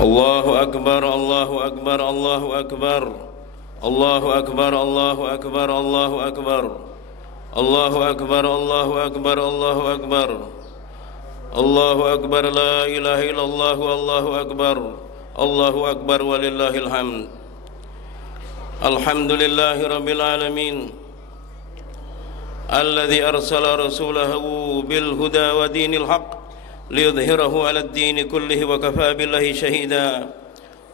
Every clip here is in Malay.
Allahu Akbar, Allahu Akbar, Allahu Akbar, Allahu Akbar, Allahu Akbar, Allahu Akbar, Allahu Akbar, Allahu Akbar, Allahu Akbar, Allahu Akbar, la ilaha illallah, Allahu Akbar, Allahu Akbar, walillahil hamd. Alhamdulillahi rabbil alamin, alladzi arsala rasulahu bil huda wa dinil haqq liyudhhirahu 'ala ad-din kullihi wa kafaa billahi shahida.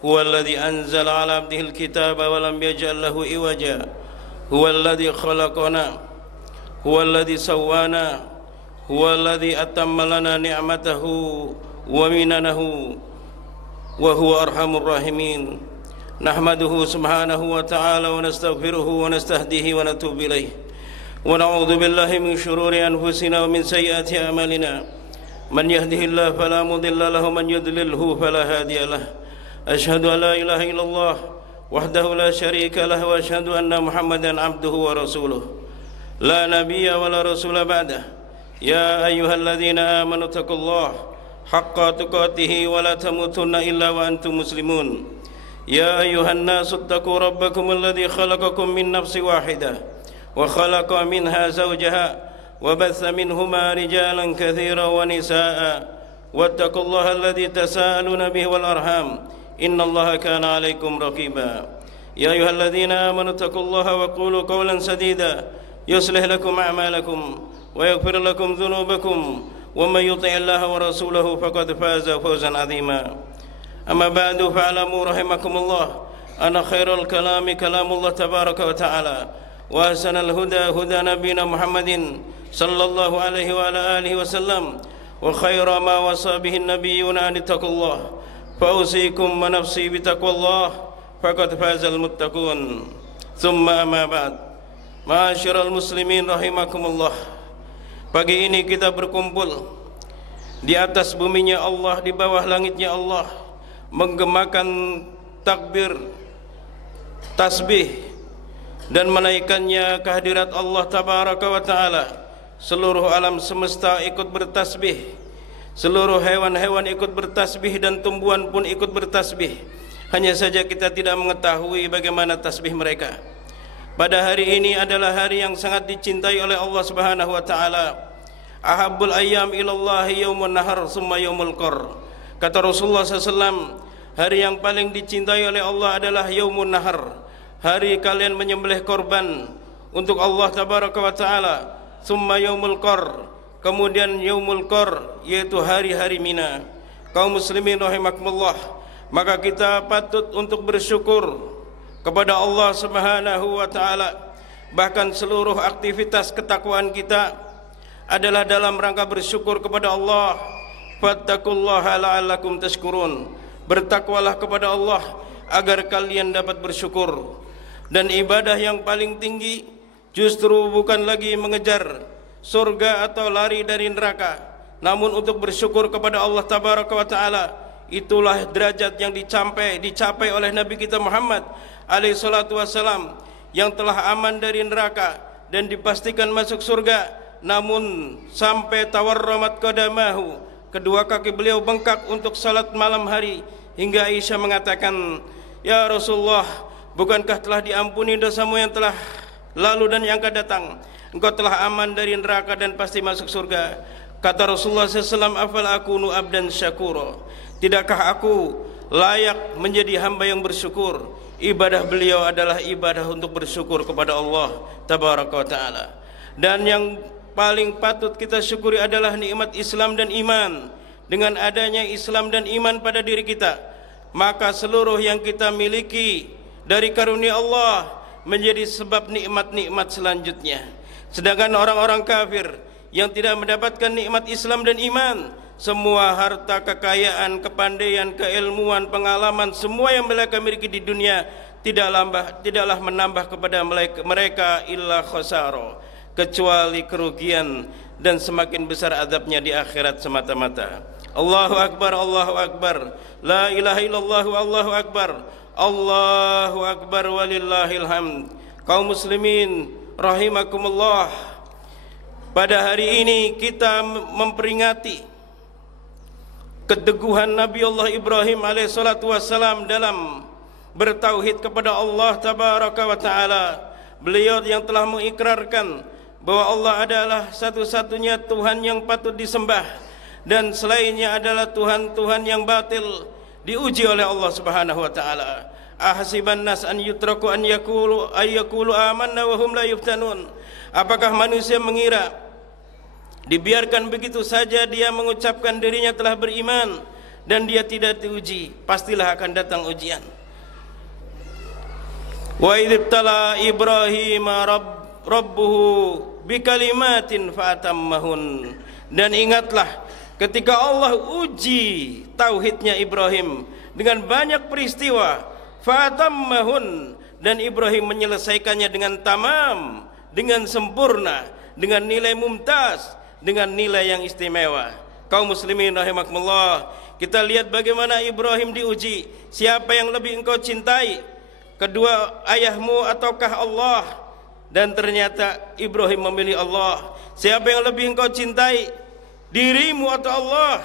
Huwa alladzi anzala 'ala 'abdihi al-kitaba wa lam yaj'al lahu iwaja. Huwa alladzi khalaqana, huwa alladzi sawwana, huwa alladzi atamma lana ni'matahu wa minanahu wa huwa arhamur rahimin. Nahmaduhu subhanahu wa ta'ala wa nastaghfiruhu wa nastahdihi wa natubu ilayh wa na'udzu billahi min shururi anfusina wa min sayyiati a'malina. Man yahdihillahu fala mudilla lahu, man yudlilhu fala hadiya lahu. Asyhadu an la ilaha illallah wahdahu la syarika lahu wa asyhadu anna Muhammadan abduhu wa rasuluh. La nabiyya wa la rasula ba'dah. Ya ayyuhalladzina amanu taqullaha haqqa tuqatih wa la tamutunna illa wa antum muslimun. Ya ayyuhan nasu ittaqu rabbakum alladzi khalaqakum min nafsin wahidah wa khalaqa minha zawjaha وبث منهما رجالا كثيرا ونساء واتقوا الله الذي تساءلون به والأرحام إن الله كان عليكم رقيبا. يا أيها الذين آمنوا اتقوا الله وقولوا قولا سديدا يصلح لكم أعمالكم ويغفر لكم ذنوبكم ومن يطع الله ورسوله فقد فاز فوزا عظيما. أما بعد فاعلموا رحمكم الله أن خير الكلام كلام الله تبارك وتعالى وأحسن الهدى هدى نبينا محمد صلى الله عليه وعلى آله وسلم وخير ما وصى به النبيون أن اتقوا الله فأوصيكم ونفسي بتقوى الله فقد فاز المتقون. ثم أما بعد, ma'asyiral muslimin rahimakumullah. Pagi ini kita berkumpul di atas buminya Allah, di bawah langitnya Allah, menggemakan takbir, tasbih dan menaikkannya kehadirat Allah tabaraka wa ta'ala. Seluruh alam semesta ikut bertasbih, seluruh hewan-hewan ikut bertasbih dan tumbuhan pun ikut bertasbih. Hanya saja kita tidak mengetahui bagaimana tasbih mereka. Pada hari ini adalah hari yang sangat dicintai oleh Allah Subhanahu wa taala. Ahabbul ayyam ilallahi yaumun nahar summa yaumul qar. Kata Rasulullah SAW, hari yang paling dicintai oleh Allah adalah yaumun nahar, hari kalian menyembelih korban untuk Allah tabaraka wa taala. Summa yaumul qar, kemudian yaumul qar, yaitu hari-hari Mina. Kaum muslimin rahimakumullah, maka kita patut untuk bersyukur kepada Allah Subhanahu wa taala. Bahkan seluruh aktivitas ketakwaan kita adalah dalam rangka bersyukur kepada Allah. Fattaqullaha la'allakum tashkurun. Bertakwalah kepada Allah agar kalian dapat bersyukur. Dan ibadah yang paling tinggi justru bukan lagi mengejar surga atau lari dari neraka, namun untuk bersyukur kepada Allah tabaraka wa taala. Itulah derajat yang dicapai oleh Nabi kita Muhammad alaihi salatu wassalam, yang telah aman dari neraka dan dipastikan masuk surga, namun sampai tawarramat qadamahu, kedua kaki beliau bengkak untuk salat malam hari, hingga Aisyah mengatakan, "Ya Rasulullah, bukankah telah diampuni dosamu yang telah lalu dan yang akan datang? Engkau telah aman dari neraka dan pasti masuk surga." Kata Rasulullah SAW, "Afala akunu abdan syakura?" Tidakkah aku layak menjadi hamba yang bersyukur? Ibadah beliau adalah ibadah untuk bersyukur kepada Allah tabaraka wa ta'ala. Dan yang paling patut kita syukuri adalah nikmat Islam dan iman. Dengan adanya Islam dan iman pada diri kita, maka seluruh yang kita miliki dari karunia Allah menjadi sebab nikmat-nikmat selanjutnya. Sedangkan orang-orang kafir yang tidak mendapatkan nikmat Islam dan iman, semua harta, kekayaan, kepandaian, keilmuan, pengalaman, semua yang mereka miliki di dunia tidaklah menambah kepada mereka illa khasara, kecuali kerugian dan semakin besar azabnya di akhirat semata-mata. Allahu Akbar, Allahu Akbar, la ilaha illallah, Allahu Akbar, Allahu Akbar, walillahil hamd. Kaum muslimin rahimakumullah, pada hari ini kita memperingati keteguhan Nabi Allah Ibrahim alaihissalatu wassalam dalam bertauhid kepada Allah tabaraka wa ta'ala. Beliau yang telah mengikrarkan bahwa Allah adalah satu-satunya Tuhan yang patut disembah dan selainnya adalah Tuhan-Tuhan yang batil, diuji oleh Allah Subhanahu wa taala. Ahasiban nas an yutraku an yaqulu amanna wa hum la yuftanun. Apakah manusia mengira dibiarkan begitu saja dia mengucapkan dirinya telah beriman dan dia tidak diuji? Pastilah akan datang ujian. Wa idibtala Ibrahim rabbuhu bikalimatin fatammahun. Dan ingatlah ketika Allah uji tauhidnya Ibrahim dengan banyak peristiwa, fatammahun, dan Ibrahim menyelesaikannya dengan tamam, dengan sempurna, dengan nilai mumtaz, dengan nilai yang istimewa. Kaum muslimin rahimakumullah, kita lihat bagaimana Ibrahim diuji. Siapa yang lebih engkau cintai, kedua ayahmu ataukah Allah? Dan ternyata Ibrahim memilih Allah. Siapa yang lebih engkau cintai, dirimu atau Allah?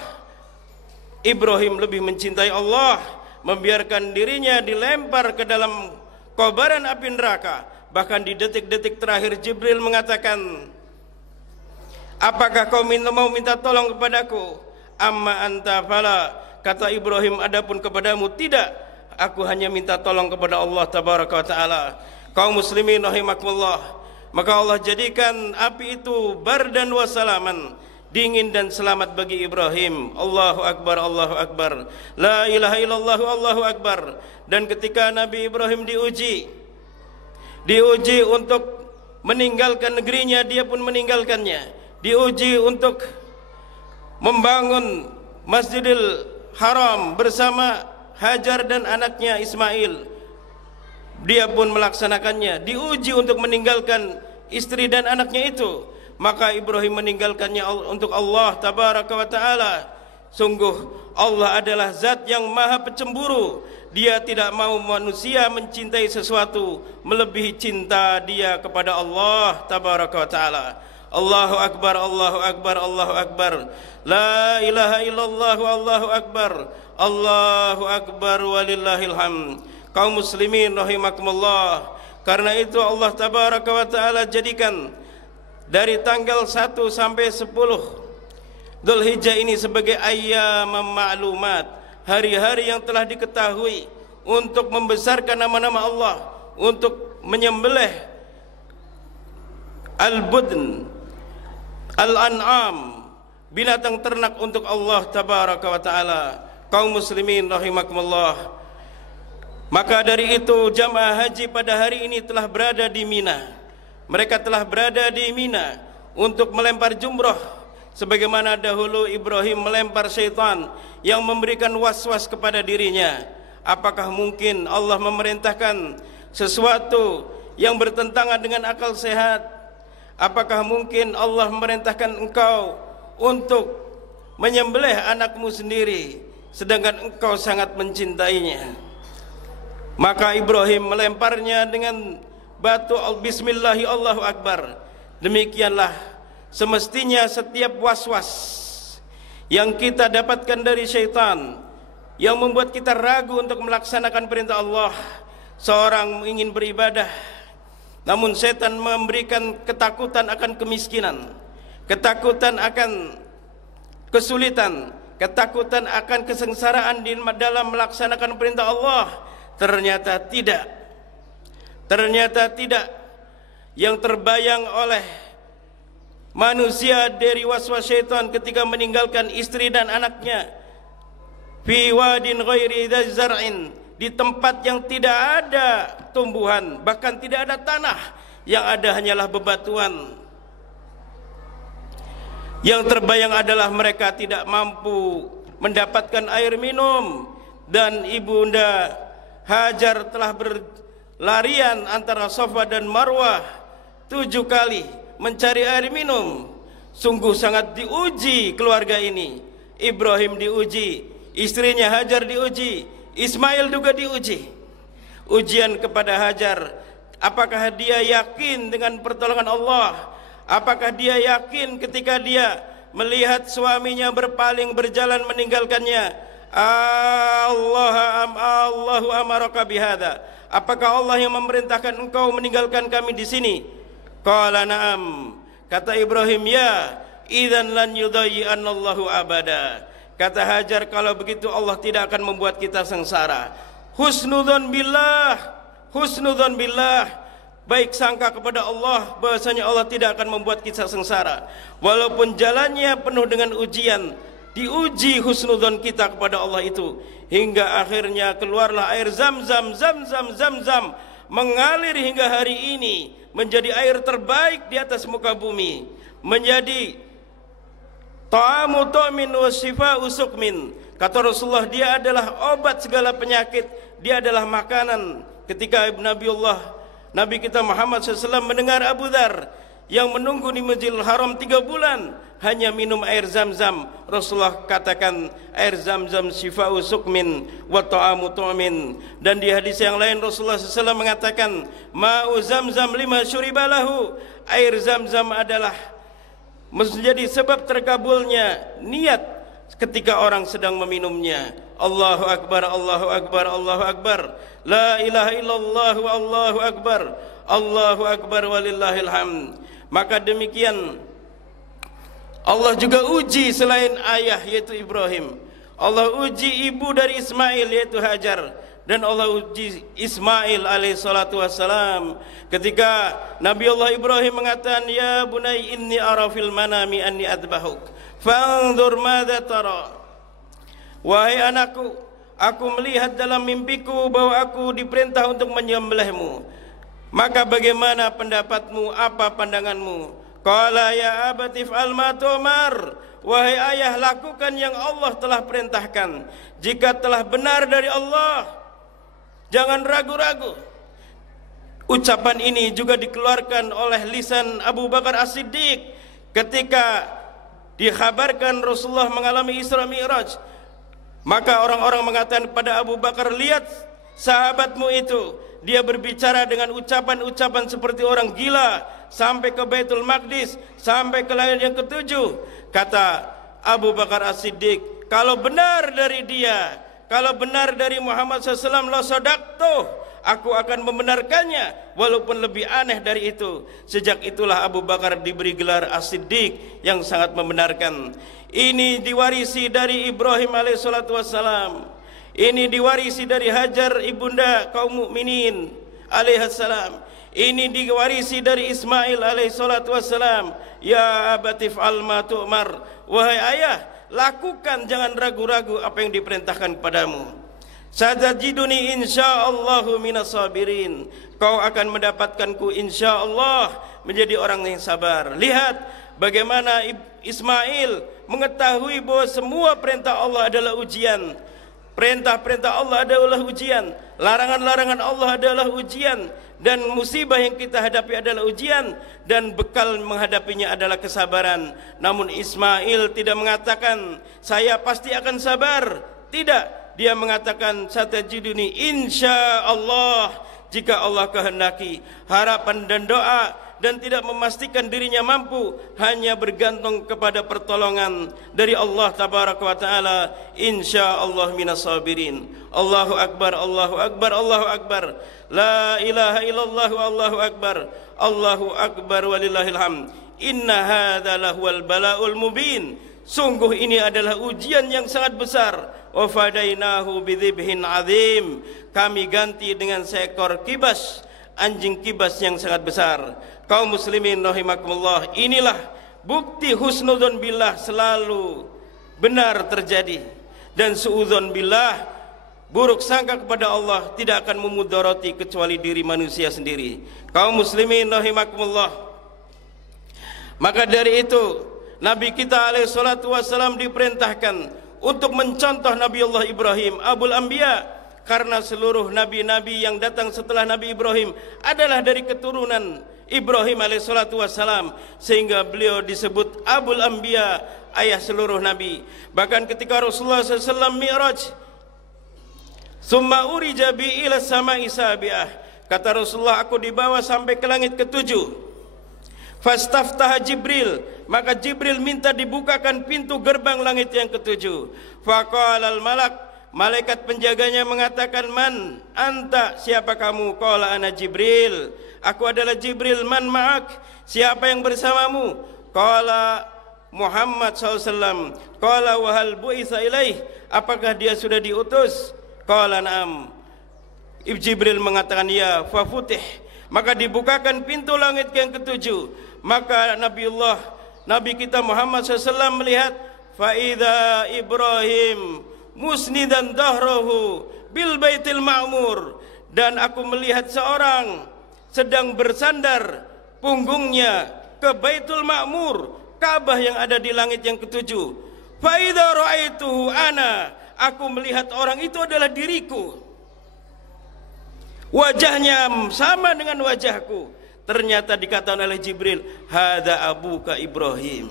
Ibrahim lebih mencintai Allah, membiarkan dirinya dilempar ke dalam kobaran api neraka. Bahkan di detik-detik terakhir Jibril mengatakan, apakah kau mau minta tolong kepadaku? Amma anta fala. Kata Ibrahim, adapun kepadamu tidak, aku hanya minta tolong kepada Allah tabaraka wa ta'ala. Kaum muslimin rahimakumullah, maka Allah jadikan api itu bardan wa salaman, dingin dan selamat bagi Ibrahim. Allahu akbar, Allahu akbar, la ilaha illallah, Allahu akbar. Dan ketika Nabi Ibrahim diuji untuk meninggalkan negerinya, dia pun meninggalkannya. Diuji untuk membangun Masjidil Haram bersama Hajar dan anaknya Ismail, dia pun melaksanakannya. Diuji untuk meninggalkan istri dan anaknya itu, maka Ibrahim meninggalkannya untuk Allah tabaraka wa ta'ala. Sungguh Allah adalah zat yang maha pecemburu. Dia tidak mau manusia mencintai sesuatu melebihi cinta dia kepada Allah tabaraka wa ta'ala. Allahu akbar, Allahu akbar, Allahu akbar, la ilaha illallah, Allahu akbar, Allahu akbar, walillahil hamd. Kaum muslimin rahimakumullah, karena itu Allah tabaraka wa ta'ala jadikan dari tanggal 1 sampai 10 Dzulhijjah ini sebagai ayyam ma'lumat, hari-hari yang telah diketahui untuk membesarkan nama-nama Allah, untuk menyembelih al-budn, al-an'am, binatang ternak untuk Allah tabaraka wa ta'ala. Kaum muslimin rahimakumullah, maka dari itu jamaah haji pada hari ini telah berada di Mina. Mereka telah berada di Mina untuk melempar jumrah, sebagaimana dahulu Ibrahim melempar syaitan yang memberikan was-was kepada dirinya. Apakah mungkin Allah memerintahkan sesuatu yang bertentangan dengan akal sehat? Apakah mungkin Allah memerintahkan engkau untuk menyembelih anakmu sendiri sedangkan engkau sangat mencintainya? Maka Ibrahim melemparnya dengan batu, bismillahi Allahu akbar. Demikianlah semestinya setiap was-was yang kita dapatkan dari syaitan yang membuat kita ragu untuk melaksanakan perintah Allah. Seorang ingin beribadah, namun setan memberikan ketakutan akan kemiskinan, ketakutan akan kesulitan, ketakutan akan kesengsaraan di dalam melaksanakan perintah Allah. Ternyata tidak. Yang terbayang oleh manusia dari waswas syaitan ketika meninggalkan istri dan anaknya fi wadin ghairi zar'in, di tempat yang tidak ada tumbuhan, bahkan tidak ada tanah, yang ada hanyalah bebatuan. Yang terbayang adalah mereka tidak mampu mendapatkan air minum, dan ibunda Hajar telah berlarian antara Safa dan Marwah 7 kali mencari air minum. Sungguh sangat diuji keluarga ini. Ibrahim diuji, istrinya Hajar diuji, Ismail juga diuji. Ujian kepada Hajar, apakah dia yakin dengan pertolongan Allah? Apakah dia yakin ketika dia melihat suaminya berpaling berjalan meninggalkannya. Allahu amaraka bihadza. Apakah Allah yang memerintahkan engkau meninggalkan kami di sini? Qala na'am. Kata Ibrahim, ya, idzan lan yudayyi'annallahu abada. Kata Hajar, kalau begitu Allah tidak akan membuat kita sengsara. Husnudzon billah, husnudzon billah. Baik sangka kepada Allah bahwasanya Allah tidak akan membuat kita sengsara. Walaupun jalannya penuh dengan ujian, diuji husnudzon kita kepada Allah itu, hingga akhirnya keluarlah air Zam-Zam, Zam-Zam mengalir hingga hari ini menjadi air terbaik di atas muka bumi, menjadi ta'amu tu'min wa shifa'u suqmin. Kata Rasulullah, dia adalah obat segala penyakit, dia adalah makanan. Ketika Nabi kita Muhammad SAW mendengar Abu Dzar yang menunggu di Masjidil Haram 3 bulan hanya minum air Zam-Zam, Rasulullah katakan air Zam-Zam shifa'u suqmin wa ta'amu tu'min. Dan di hadis yang lain Rasulullah SAW mengatakan ma'u Zam-Zam lima syuribalahu, air Zam-Zam adalah menjadi sebab terkabulnya niat ketika orang sedang meminumnya. Allahu Akbar, Allahu Akbar, Allahu Akbar, la ilaha illallah wa Allahu Akbar, Allahu Akbar walillahil hamd. Maka demikian Allah juga uji selain ayah yaitu Ibrahim. Allah uji ibu dari Ismail yaitu Hajar, dan Allah uji Ismail alaihi salatu wassalam ketika Nabi Allah Ibrahim mengatakan, ya bunai inni ara fil manami anni adbahuk fanzur madza tara. Wahai anakku, aku melihat dalam mimpiku bahwa aku diperintah untuk menyembelihmu, maka bagaimana pendapatmu, apa pandanganmu? Qala ya abati fa'al ma tu'mar. Wahai ayah, lakukan yang Allah telah perintahkan. Jika telah benar dari Allah, jangan ragu-ragu. Ucapan ini juga dikeluarkan oleh lisan Abu Bakar As-Siddiq ketika dikhabarkan Rasulullah mengalami Isra Mi'raj. Maka orang-orang mengatakan kepada Abu Bakar, lihat sahabatmu itu, dia berbicara dengan ucapan-ucapan seperti orang gila sampai ke Baitul Maqdis, sampai ke langit yang ketujuh. Kata Abu Bakar As-Siddiq, kalau benar dari dia, kalau benar dari Muhammad SAW, la sadaqtuh, aku akan membenarkannya walaupun lebih aneh dari itu. Sejak itulah Abu Bakar diberi gelar As-Siddiq yang sangat membenarkan. Ini diwarisi dari Ibrahim alaihissalatu wassalam. Ini diwarisi dari Hajar ibunda kaum mukminin alaihissalam. Ini diwarisi dari Ismail alaihissalatu wassalam. Ya abati fa'al ma tu'mar. Wahai ayah, lakukan, jangan ragu-ragu apa yang diperintahkan kepadamu. Satajiduni insyaallahu minas sabirin. Kau akan mendapatkanku insyaallah menjadi orang yang sabar. Lihat bagaimana Ismail mengetahui bahwa semua perintah Allah adalah ujian. Perintah-perintah Allah adalah ujian, larangan-larangan Allah adalah ujian, dan musibah yang kita hadapi adalah ujian, dan bekal menghadapinya adalah kesabaran. Namun Ismail tidak mengatakan saya pasti akan sabar. Tidak, dia mengatakan satajiduni insyaallah, jika Allah kehendaki. Harapan dan doa, dan tidak memastikan dirinya mampu, hanya bergantung kepada pertolongan dari Allah tabaraka wa taala. Insyaallah minas sabirin. Allahu akbar, Allahu akbar, Allahu akbar. La ilaha illallah wa Allahu akbar. Allahu akbar walillahil hamd. Inna hadza lahuwal balaul mubin. Sungguh ini adalah ujian yang sangat besar. Wa fadainahu bidzibhin azim. Kami ganti dengan seekor kibas, anjing kibas yang sangat besar. Kaum muslimin rahimakumullah, inilah bukti husnudzon billah selalu benar terjadi, dan suudzon billah, buruk sangka kepada Allah, tidak akan memudarati kecuali diri manusia sendiri. Kaum muslimin rahimakumullah, maka dari itu Nabi kita alaihi salatu wassalam diperintahkan untuk mencontoh Nabi Allah Ibrahim, Abul Anbiya, karena seluruh nabi-nabi yang datang setelah Nabi Ibrahim adalah dari keturunan Ibrahim alaihissalatu wassalam, sehingga beliau disebut Abul Anbiya, ayah seluruh nabi. Bahkan ketika Rasulullah SAW Mi'raj, summa urija bi ila sama'i sabi'ah, kata Rasulullah, aku dibawa sampai ke langit ketujuh. Fastaftaha Jibril, Maka Jibril minta dibukakan pintu gerbang langit yang ketujuh. Faqala al-malak, malaikat penjaganya mengatakan, man anta, siapa kamu? Qala ana Jibril, aku adalah Jibril. Man ma'ak, siapa yang bersamamu? Qala Muhammad SAW. Qala wa hal bu'itsa ilaih, apakah dia sudah diutus? Qala na'am. Jibril mengatakan ya. Fafutih, maka dibukakan pintu langit yang ketujuh. Maka Nabi kita Muhammad SAW melihat, faida Ibrahim musnidan dahrahu bil baitil ma'mur, dan aku melihat seorang sedang bersandar punggungnya ke Baitul Ma'mur, Ka'bah yang ada di langit yang ketujuh. Faida ra'aituhu ana, aku melihat orang itu adalah diriku, wajahnya sama dengan wajahku. Ternyata dikatakan oleh Jibril, hada abuka Ibrahim,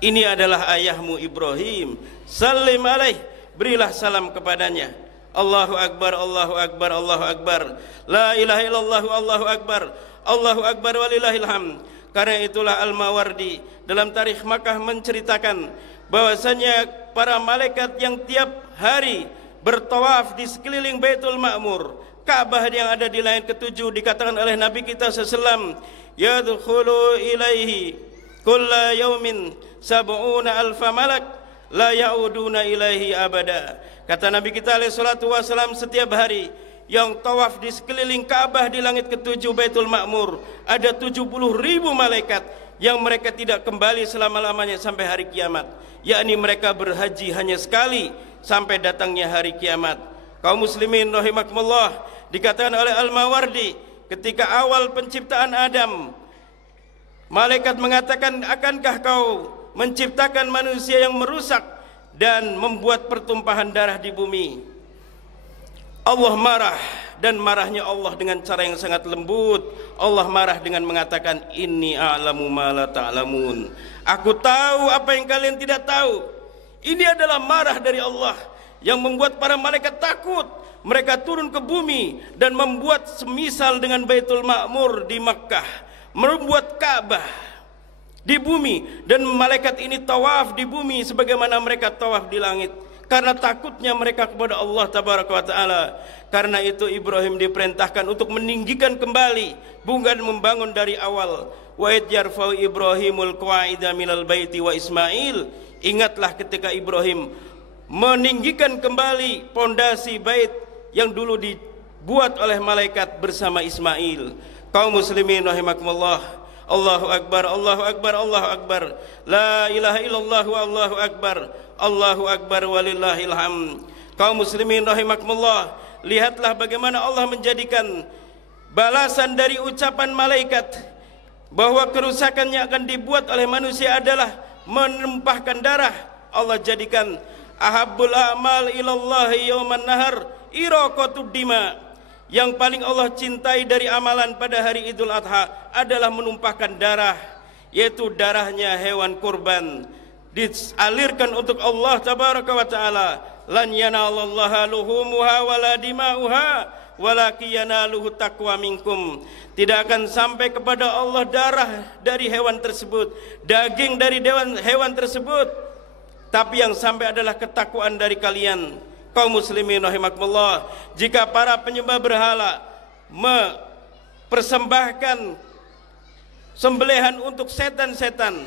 ini adalah ayahmu Ibrahim. Salim alaih, berilah salam kepadanya. Allahu Akbar, Allahu Akbar, Allahu Akbar. La ilaha illallah, Allahu Akbar, Allahu Akbar walillahil hamd. Karena itulah Al-Mawardi dalam tarikh Makkah menceritakan bahwasanya para malaikat yang tiap hari bertawaf di sekeliling Baitul Ma'mur, Ka'bah yang ada di langit ketujuh, dikatakan oleh Nabi kita SAW, yadkhulu ilaihi kulla yaumin sab'una alfa malak la ya'uduna ilaihi abada. Kata Nabi kita SAW, setiap hari yang tawaf di sekeliling Ka'bah di langit ketujuh Baitul Ma'mur, ada 70.000 malaikat yang mereka tidak kembali selama-lamanya sampai hari kiamat, yakni mereka berhaji hanya sekali sampai datangnya hari kiamat. Kaum muslimin rahimakumullah, dikatakan oleh Al-Mawardi, ketika awal penciptaan Adam, malaikat mengatakan, akankah kau menciptakan manusia yang merusak dan membuat pertumpahan darah di bumi? Allah marah, dan marahnya Allah dengan cara yang sangat lembut. Allah marah dengan mengatakan, inni a'lamu ma la ta'lamun, aku tahu apa yang kalian tidak tahu. Ini adalah marah dari Allah yang membuat para malaikat takut. Mereka turun ke bumi dan membuat semisal dengan Baitul Ma'mur di Makkah, membuat Ka'bah di bumi, dan malaikat ini tawaf di bumi sebagaimana mereka tawaf di langit, karena takutnya mereka kepada Allah Tabaraka wa Ta'ala. Karena itu Ibrahim diperintahkan untuk meninggikan kembali, bukan membangun dari awal. Wa id yarfa'u Ibrahimul qa'ida minal baiti wa Ismail, ingatlah ketika Ibrahim meninggikan kembali pondasi bait yang dulu dibuat oleh malaikat bersama Ismail. Kaum muslimin rahimakumullah, Allahu Akbar, Allahu Akbar, Allahu Akbar. La ilaha illallah wa Allahu Akbar, Allahu Akbar walillahil hamd. Kaum muslimin rahimakumullah, lihatlah bagaimana Allah menjadikan balasan dari ucapan malaikat bahwa kerusakan yang akan dibuat oleh manusia adalah menumpahkan darah. Allah jadikan ahabbul a'mal ilallahi yawman nahar iraqatud dima, yang paling Allah cintai dari amalan pada hari Idul Adha adalah menumpahkan darah, yaitu darahnya hewan kurban dialirkan untuk Allah Tabaraka wa Ta'ala. Lan yanalallaha luhumuha wala dima'uha walakin yanaluhu taqwa minkum. Tidak akan sampai kepada Allah darah dari hewan tersebut, daging dari hewan tersebut, tapi yang sampai adalah ketakwaan dari kalian. Kaum muslimin rahimakumullah, jika para penyembah berhala mempersembahkan sembelihan untuk setan-setan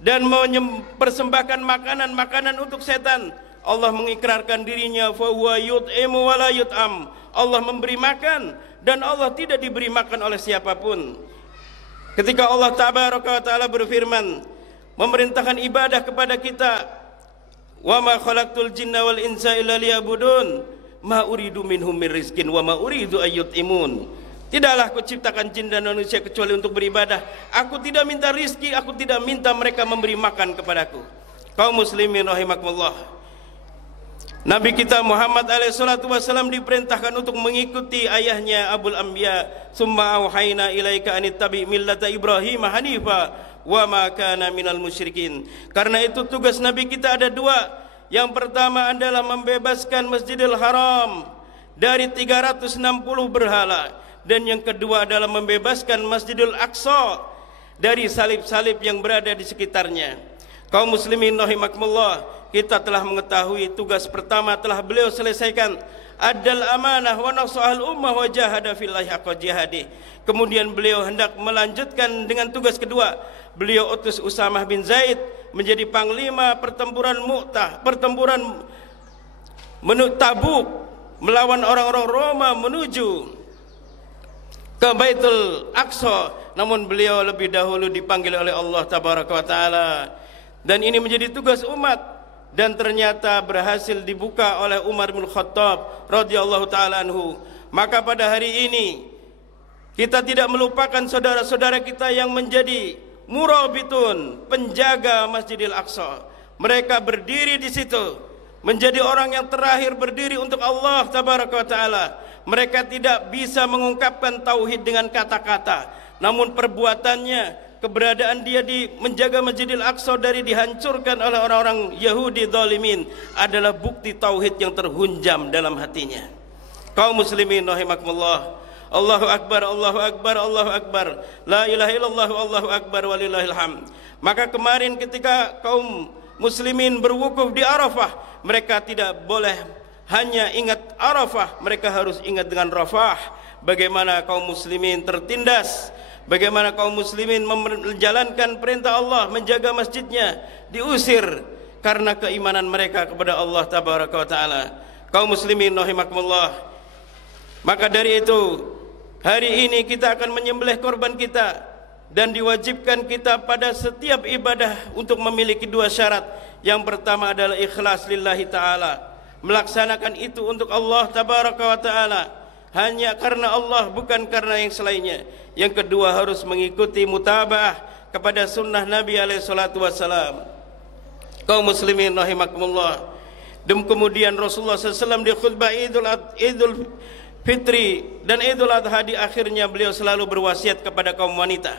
dan mempersembahkan makanan-makanan untuk setan, Allah mengikrarkan dirinya fa huwa yut'imu wa la yut'am. Allah memberi makan dan Allah tidak diberi makan oleh siapapun. Ketika Allah Tabaraka wa Ta'ala berfirman, memerintahkan ibadah kepada kita, wa ma khalaqtul jinna wal insa illa liya'budun ma uridu minhum min rizqin wa ma uridu ayyut'imun. Tidaklah aku ciptakan jin dan manusia kecuali untuk beribadah. Aku tidak minta rizki, aku tidak minta mereka memberi makan kepadaku. Kaum muslimin rahimakumullah, Nabi kita Muhammad SAW diperintahkan untuk mengikuti ayahnya Abul Anbiya. Summa auhayna ilaika anittabi millata Ibrahim hanifa wa ma kana minal musyrikin. Karena itu tugas Nabi kita ada dua. Yang pertama adalah membebaskan Masjidil Haram dari 360 berhala, dan yang kedua adalah membebaskan Masjidil Aqsa dari salib-salib yang berada di sekitarnya. Kaum muslimin rahimakumullah, kita telah mengetahui tugas pertama telah beliau selesaikan, adal amanah wa nasahal ummah wa jahada fillahi haqqa jihadih. Kemudian beliau hendak melanjutkan dengan tugas kedua. Beliau utus Usamah bin Zaid menjadi panglima pertempuran Mu'tah, pertempuran Tabuk, melawan orang-orang Roma menuju ke Baitul Aqsa. Namun beliau lebih dahulu dipanggil oleh Allah tabaraka wa taala, dan ini menjadi tugas umat, dan ternyata berhasil dibuka oleh Umar bin Khattab radhiyallahu taala anhu. Maka pada hari ini kita tidak melupakan saudara-saudara kita yang menjadi murabitun, penjaga Masjidil Aqsa. Mereka berdiri di situ menjadi orang yang terakhir berdiri untuk Allah tabaraka wa taala. Mereka tidak bisa mengungkapkan tauhid dengan kata-kata, namun perbuatannya, keberadaan dia di menjaga Masjidil Aqsa dari dihancurkan oleh orang-orang Yahudi zalimin adalah bukti tauhid yang terhunjam dalam hatinya. Kaum muslimin rahimakumullah, Allahu akbar, Allahu akbar, Allahu akbar, la ilaha illallah, Allahu akbar, walillahil hamd. Maka kemarin ketika kaum muslimin berwukuf di Arafah, mereka tidak boleh hanya ingat Arafah, mereka harus ingat dengan Rafah. Bagaimana kaum muslimin tertindas, bagaimana kaum muslimin menjalankan perintah Allah, menjaga masjidnya, diusir karena keimanan mereka kepada Allah tabaraka wa taala. Kaum muslimin rahimakumullah, maka dari itu hari ini kita akan menyembelih korban kita, dan diwajibkan kita pada setiap ibadah untuk memiliki dua syarat. Yang pertama adalah ikhlas lillahi ta'ala, melaksanakan itu untuk Allah tabaraka wa ta'ala, hanya karena Allah, bukan karena yang selainnya. Yang kedua harus mengikuti mutaba'ah kepada sunnah Nabi alaihi salatu wassalam. Kaum muslimin rahimakumullah, dan kemudian Rasulullah SAW di khutbah Idul Fitri dan Idul Adha di akhirnya beliau selalu berwasiat kepada kaum wanita,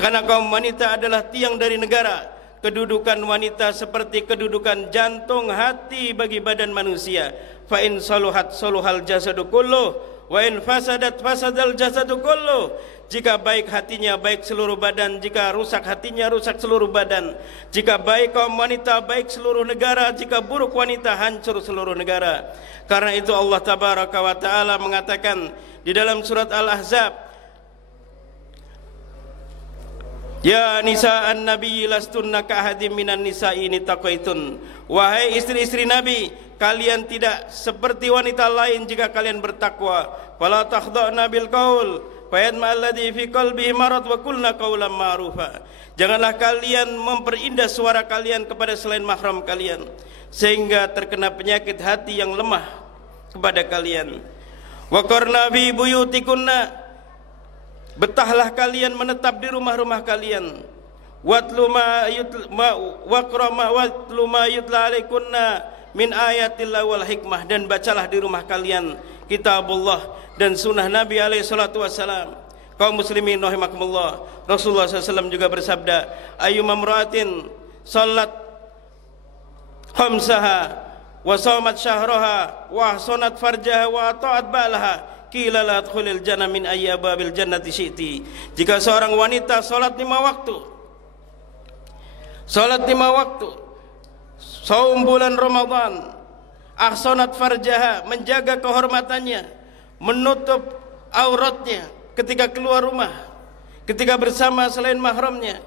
karena kaum wanita adalah tiang dari negara. Kedudukan wanita seperti kedudukan jantung hati bagi badan manusia. Fa in saluhat saluhal jasadu kulluh, wa in fasadat fasadal jasadu kulluh. Jika baik hatinya, baik seluruh badan. Jika rusak hatinya, rusak seluruh badan. Jika baik kaum wanita, baik seluruh negara. Jika buruk wanita, hancur seluruh negara. Karena itu Allah tabaraka wa taala mengatakan di dalam surat Al-Ahzab, ya nisa'an nabi lastunna ka'ahadim minan nisa'i nitaqaitun. Wahai istri-istri Nabi, kalian tidak seperti wanita lain jika kalian bertakwa. Fala takhda'na bil qaul fayatma alladhi fi qalbihi marad wa qulna qawlan ma'rufa. Janganlah kalian memperindah suara kalian kepada selain mahram kalian, sehingga terkena penyakit hati yang lemah kepada kalian. Wa qarna fi buyutikunna, betahlah kalian menetap di rumah-rumah kalian. Watlu ma yutla alaikunna min ayatillah wal hikmah, dan bacalah di rumah kalian kitabullah dan sunnah Nabi alaihi salatu wassalam. Kaum muslimin rahimakumullah, Rasulullah SAW juga bersabda, ayyuma imra'atin salat khamsaha wa shamat syahraha wa ahsanat farjaha wa ta'at ba'laha qila la tadkhulil jannah min ayyi babil jannati syi'ti. Jika seorang wanita salat 5 waktu, salat 5 waktu, saum bulan Ramadan, ahsanat farjaha, menjaga kehormatannya, menutup auratnya ketika keluar rumah, ketika bersama selain mahramnya,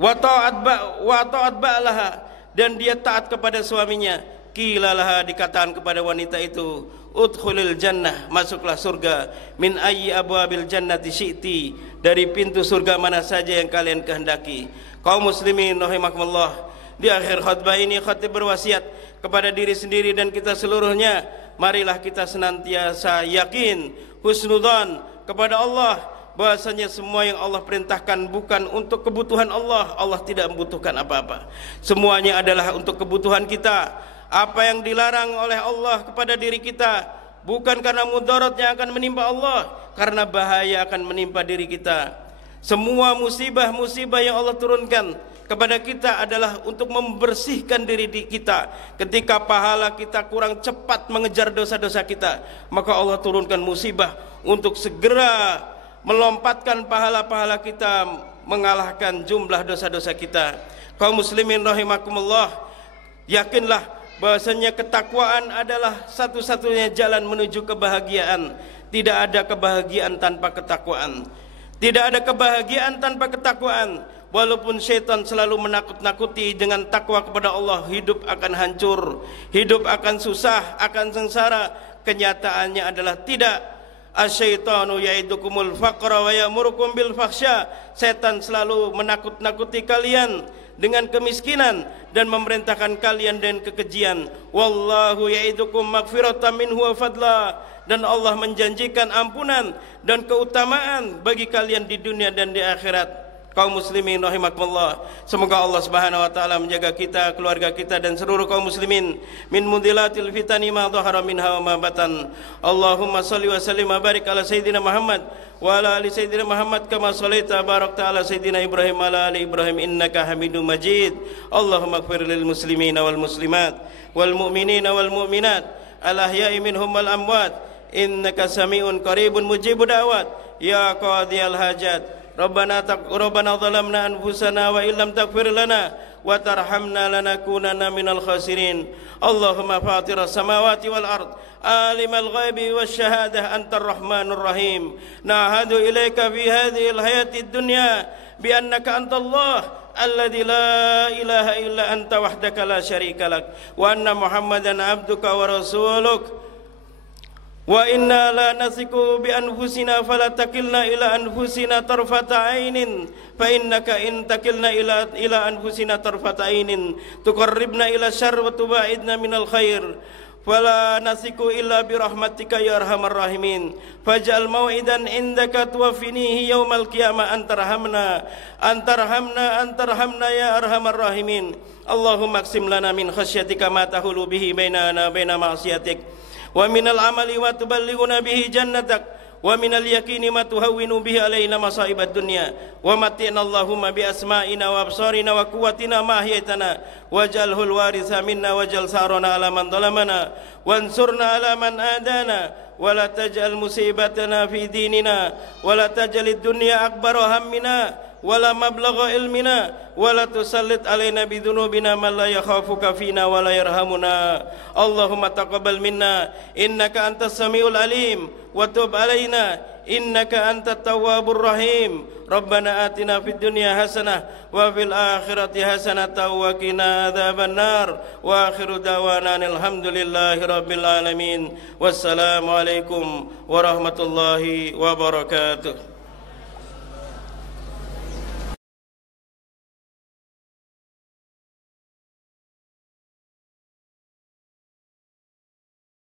wa ta'at ba'laha, dan dia taat kepada suaminya, qila laha, dikatakan kepada wanita itu, udkhulil jannah, masuklah surga, min ayyi abwabil jannati syi'ti, dari pintu surga mana saja yang kalian kehendaki. Kaum muslimin rahimakumullah, di akhir khutbah ini khatib berwasiat kepada diri sendiri dan kita seluruhnya, marilah kita senantiasa yakin, husnudzan kepada Allah, bahasanya semua yang Allah perintahkan bukan untuk kebutuhan Allah. Allah tidak membutuhkan apa-apa, semuanya adalah untuk kebutuhan kita. Apa yang dilarang oleh Allah kepada diri kita bukan karena mudarat yang akan menimpa Allah, karena bahaya akan menimpa diri kita. Semua musibah-musibah yang Allah turunkan kepada kita adalah untuk membersihkan diri kita. Ketika pahala kita kurang cepat mengejar dosa-dosa kita, maka Allah turunkan musibah untuk segera melompatkan pahala-pahala kita mengalahkan jumlah dosa-dosa kita. Kaum muslimin rahimakumullah, yakinlah bahwasanya ketakwaan adalah satu-satunya jalan menuju kebahagiaan. Tidak ada kebahagiaan tanpa ketakwaan. Tidak ada kebahagiaan tanpa ketakwaan. Walaupun syaitan selalu menakut-nakuti dengan takwa kepada Allah, hidup akan hancur, hidup akan susah, akan sengsara. Kenyataannya adalah tidak. Asyaitanu ya'idukumul faqra wa ya'murukum bil fahsya. Setan selalu menakut-nakuti kalian dengan kemiskinan dan memerintahkan kalian dengan kekejian. Wallahu ya'idukum maghfiratan minhu wa fadla. Dan Allah menjanjikan ampunan dan keutamaan bagi kalian di dunia dan di akhirat. Kaum muslimin rahimakumullah, semoga Allah Subhanahu wa taala menjaga kita, keluarga kita dan seluruh kaum muslimin min mudilatil fitani ma dhahara minha wa ma batan. Allahumma shalli wa sallim wa barik ala sayyidina Muhammad wa ala ali sayyidina Muhammad kama shallaita barakta ala sayyidina Ibrahim wa ala ali Ibrahim innaka Hamidum Majid. Allahumma ighfir lil muslimina wal muslimat wal mu'minina wal mu'minat al ahya'i minhum wal amwat innaka sami'un qaribun mujibud da'wat ya qadiyal hajat. Rabbana zalamna anfusana wa illam taghfir lana wa tarhamna lanakunanna minal khasirin. Allahumma fatiras samawati wal ard alimal ghaibi wasyahadah antar rahmanur rahim. Na'hadu ilaika fi hadhihi al-hayati dunya bi annaka antallah alladzi la ilaha illa anta wahdaka la syarika lak wa anna Muhammadan abduka wa rasuluk. Wa inna la nasiku bi anfusina fala takilna ila anfusina tarfata ainin fa innaka in takilna ila anfusina tarfata ainin tuqarribna ila syarr wa tubaidna minal khair fala nasiku illa bi rahmatika ya arhamar rahimin. Faj'al mau'idan indaka tuwafinihi yaumal qiyamah antarhamna ya arhamar rahimin. Allahumma aqsim lana min khasyatika ma tahulu bihi bainana baina ma'siyatik wa minal amali wa tuballighuna bihi jannatak wa minal yaqini ma tuhawwinu bihi alaina masaibad dunya wa matina Allahumma bi asma'ina wa absarina wa quwwatina ma ahyaytana waj'alhul waritha minna waj'al sarana ala man zalamana wansurna ala man adana wa la taj'al musibatana fi dinina wa la taj'alid dunya akbara hammina wala mablagha ilmina wala tusallit alaina bidhunubina man la yakhafuka fina wala yarhamuna. Allahumma taqabbal minna innaka antas samiul alim wa tub alaina innaka antat tawwabur rahim. Rabbana atina fid dunya hasanah wa fil akhirati hasanah wa qina adzaban nar. Wa akhiru da'wana alhamdulillahi rabbil alamin. Wassalamu alaikum warahmatullahi wabarakatuh.